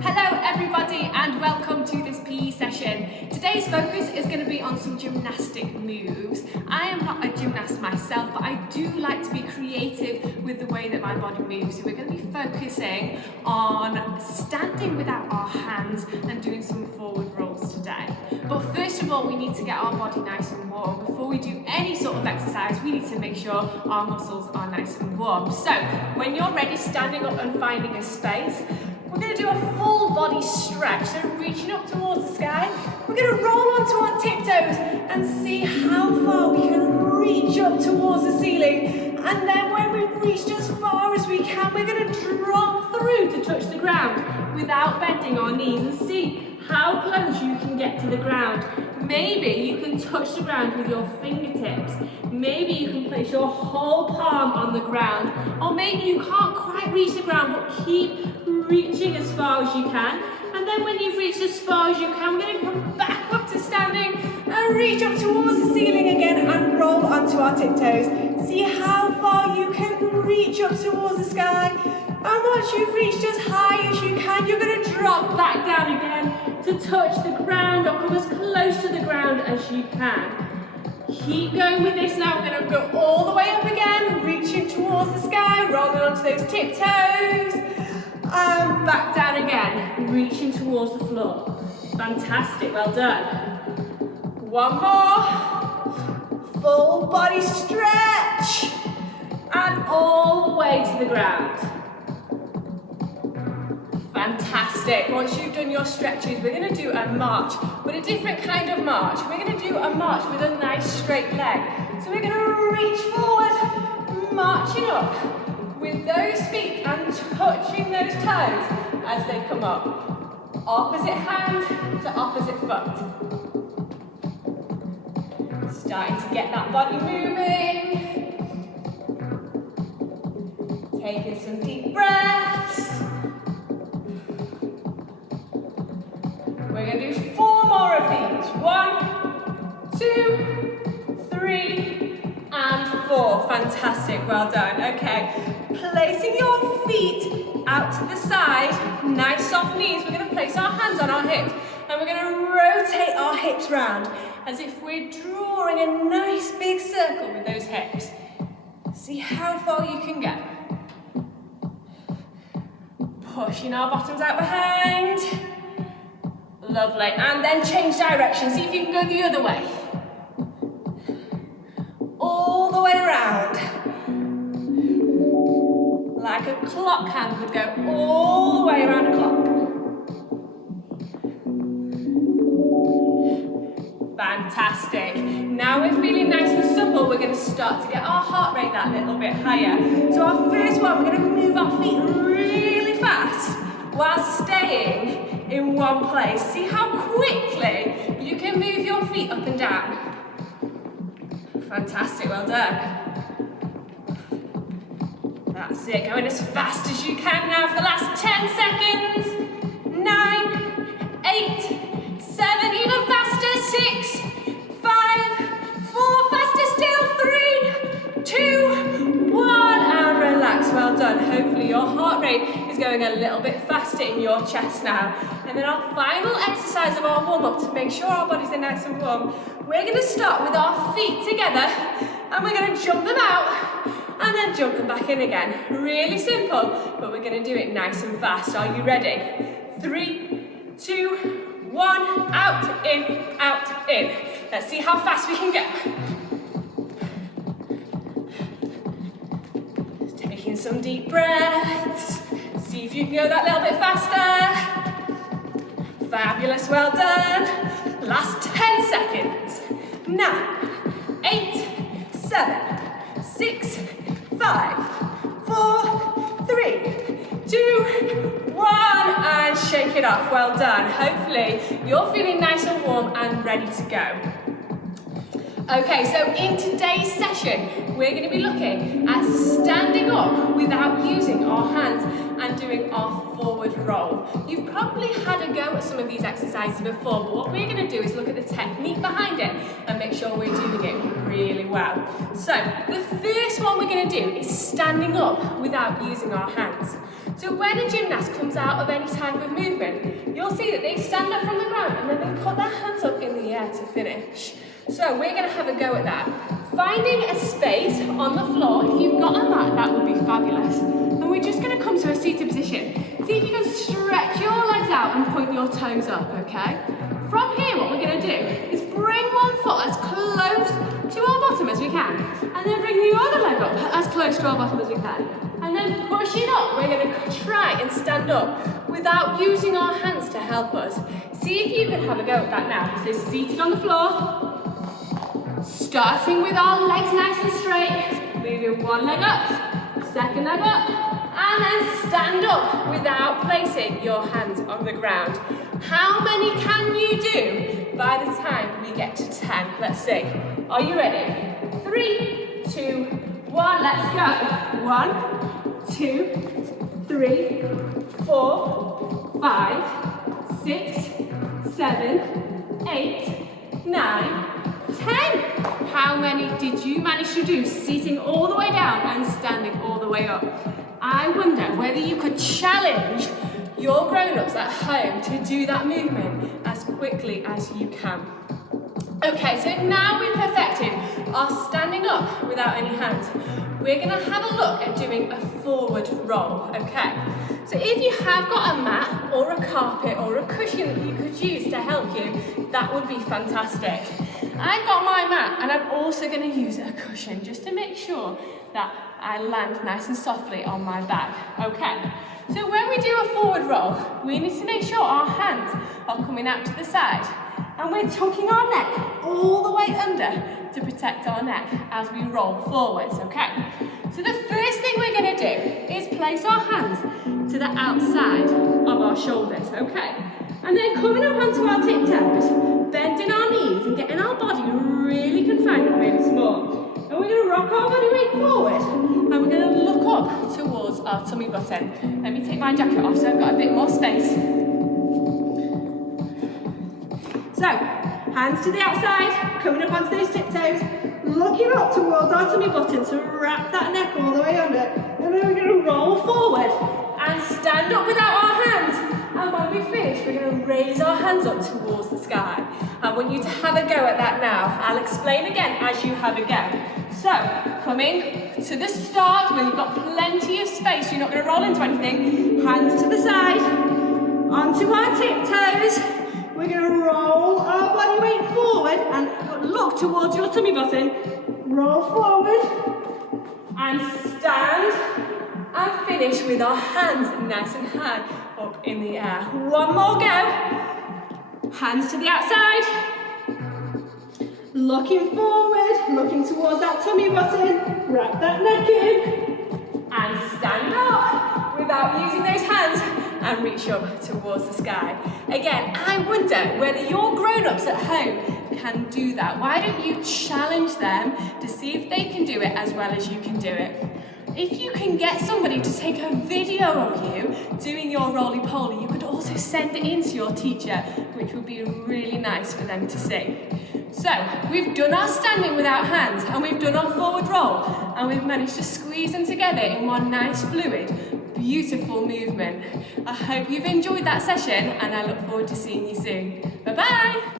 Hello everybody and welcome to this PE session. Today's focus is going to be on some gymnastic moves. I am not a gymnast myself, but I do like to be creative with the way that my body moves. So we're going to be focusing on standing without our hands and doing some forward rolls today. But first of all, we need to get our body nice and warm. Before we do any sort of exercise, we need to make sure our muscles are nice and warm. So when you're ready, standing up and finding a space, we're going to do a full body stretch, so reaching up towards the sky. We're going to roll onto our tiptoes and see how far we can reach up towards the ceiling. And then when we've reached as far as we can, we're going to drop through to touch the ground without bending our knees and see how close you can get to the ground. Maybe you can touch the ground with your fingertips. Maybe you can place your whole palm on the ground. Or maybe you can't quite reach the ground, but keep reaching as far as you can. And then when you've reached as far as you can, we're going to come back up to standing and reach up towards the ceiling again and roll onto our tiptoes. See how far you can reach up towards the sky. And once you've reached as high as you can, you're going to drop back down again to touch the ground or come as close to the ground as you can. Keep going with this now. We're going to go all the way up again, reaching towards the sky, rolling onto those tiptoes, and back down again, reaching towards the floor. Fantastic, well done. One more, full body stretch, and all the way to the ground. Fantastic. Once you've done your stretches, we're going to do a march, but a different kind of march. We're going to do a march with a nice straight leg. So we're going to reach forward, marching up with those feet and touching those toes as they come up. Opposite hand to opposite foot. Starting to get that body moving. Taking some deep breaths. We're going to do 4 more of these. 1, 2, 3, and 4. Fantastic, well done. Okay, placing your feet out to the side, nice soft knees. We're going to place our hands on our hips and we're going to rotate our hips round as if we're drawing a nice big circle with those hips. See how far you can get. Pushing our bottoms out behind. Lovely, and then change direction. See if you can go the other way. All the way around. Like a clock hand would go all the way around a clock. Fantastic. Now we're feeling nice and supple, we're going to start to get our heart rate that little bit higher. So our first one, we're going to move our feet really fast while staying in one place. See how quickly you can move your feet up and down. Fantastic, well done. That's it, going as fast as you can now for the last 10 seconds. 9, 8, 7, even faster, 6, 5, 4, faster still, 3, 2, 1, and relax, well done. Hopefully your heart rate is going a little bit faster in your chest now. And then our final exercise of our warm-up to make sure our bodies are nice and warm, we're going to start with our feet together and we're going to jump them out and then jump them back in again. Really simple, but we're going to do it nice and fast. Are you ready? 3, 2, 1, out, in, out, in. Let's see how fast we can get. Taking some deep breaths. See if you can go that little bit faster. Fabulous, well done. Last 10 seconds. 9, 8, 7, 6, 5, 4, 3, 2, 1, and shake it off. Well done. Hopefully you're feeling nice and warm and ready to go. Okay, so in today's session, we're going to be looking at standing up without using our hands and doing our forward roll. You've probably had a go at some of these exercises before, but what we're going to do is look at the technique behind it and make sure we're doing it really well. So the first one we're going to do is standing up without using our hands. So when a gymnast comes out of any type of movement, you'll see that they stand up from the ground and then they put their hands up in the air to finish. So we're going to have a go at that. Finding a space on the floor, if you've got a mat, that would be fabulous. And we're just going to come to a seated position. See if you can stretch your legs out and point your toes up, okay? From here, what we're going to do is bring one foot as close to our bottom as we can, and then bring the other leg up as close to our bottom as we can. And then push it up. We're going to try and stand up without using our hands to help us. See if you can have a go at that now. So seated on the floor, starting with our legs nice and straight, moving one leg up, second leg up, and then stand up without placing your hands on the ground. How many can you do by the time we get to 10? Let's see. Are you ready? 3, 2, 1, let's go. 1, 2, 3, 4, 5, 6, 7, 8, 9, 10. How many did you manage to do sitting all the way down and standing all the way up? I wonder whether you could challenge your grown-ups at home to do that movement as quickly as you can. Okay, so now we've perfected our standing up without any hands. We're going to have a look at doing a forward roll, okay? So if you have got a mat or a carpet or a cushion that you could use to help you, that would be fantastic. I've got my mat and I'm also going to use a cushion just to make sure that I land nice and softly on my back, okay? So when we do a forward roll, we need to make sure our hands are coming out to the side and we're tucking our neck all the way under to protect our neck as we roll forwards, okay? So the first thing we're going to do is place our hands to the outside of our shoulders, okay? And then coming up onto our tiptoes, bending our knees and getting our body really confined and really small. And we're going to rock our body weight forward and we're going to look up towards our tummy button. Let me take my jacket off so I've got a bit more space. So, hands to the outside, coming up onto those tiptoes, looking up towards our tummy button to wrap that neck all the way under. And then we're going to roll forward and stand up without our hands. And when we finish, we're going to raise our hands up towards the sky. I want you to have a go at that now. I'll explain again as you have a go. So, coming to the start where you've got plenty of space, you're not going to roll into anything. Hands to the side, onto our tiptoes. We're going to roll our body weight forward and look towards your tummy button. Roll forward and stand and finish with our hands nice and high up in the air. One more go. Hands to the outside. Looking forward, looking towards that tummy button. Wrap that neck in and stand up without using those hands and reach up towards the sky. Again, I wonder whether your grown-ups at home can do that. Why don't you challenge them to see if they can do it as well as you can do it? If you can get somebody to take a video of you doing your roly-poly, you could also send it in to your teacher, which would be really nice for them to see. So, we've done our standing without hands, and we've done our forward roll, and we've managed to squeeze them together in one nice, fluid, beautiful movement. I hope you've enjoyed that session, and I look forward to seeing you soon. Bye-bye!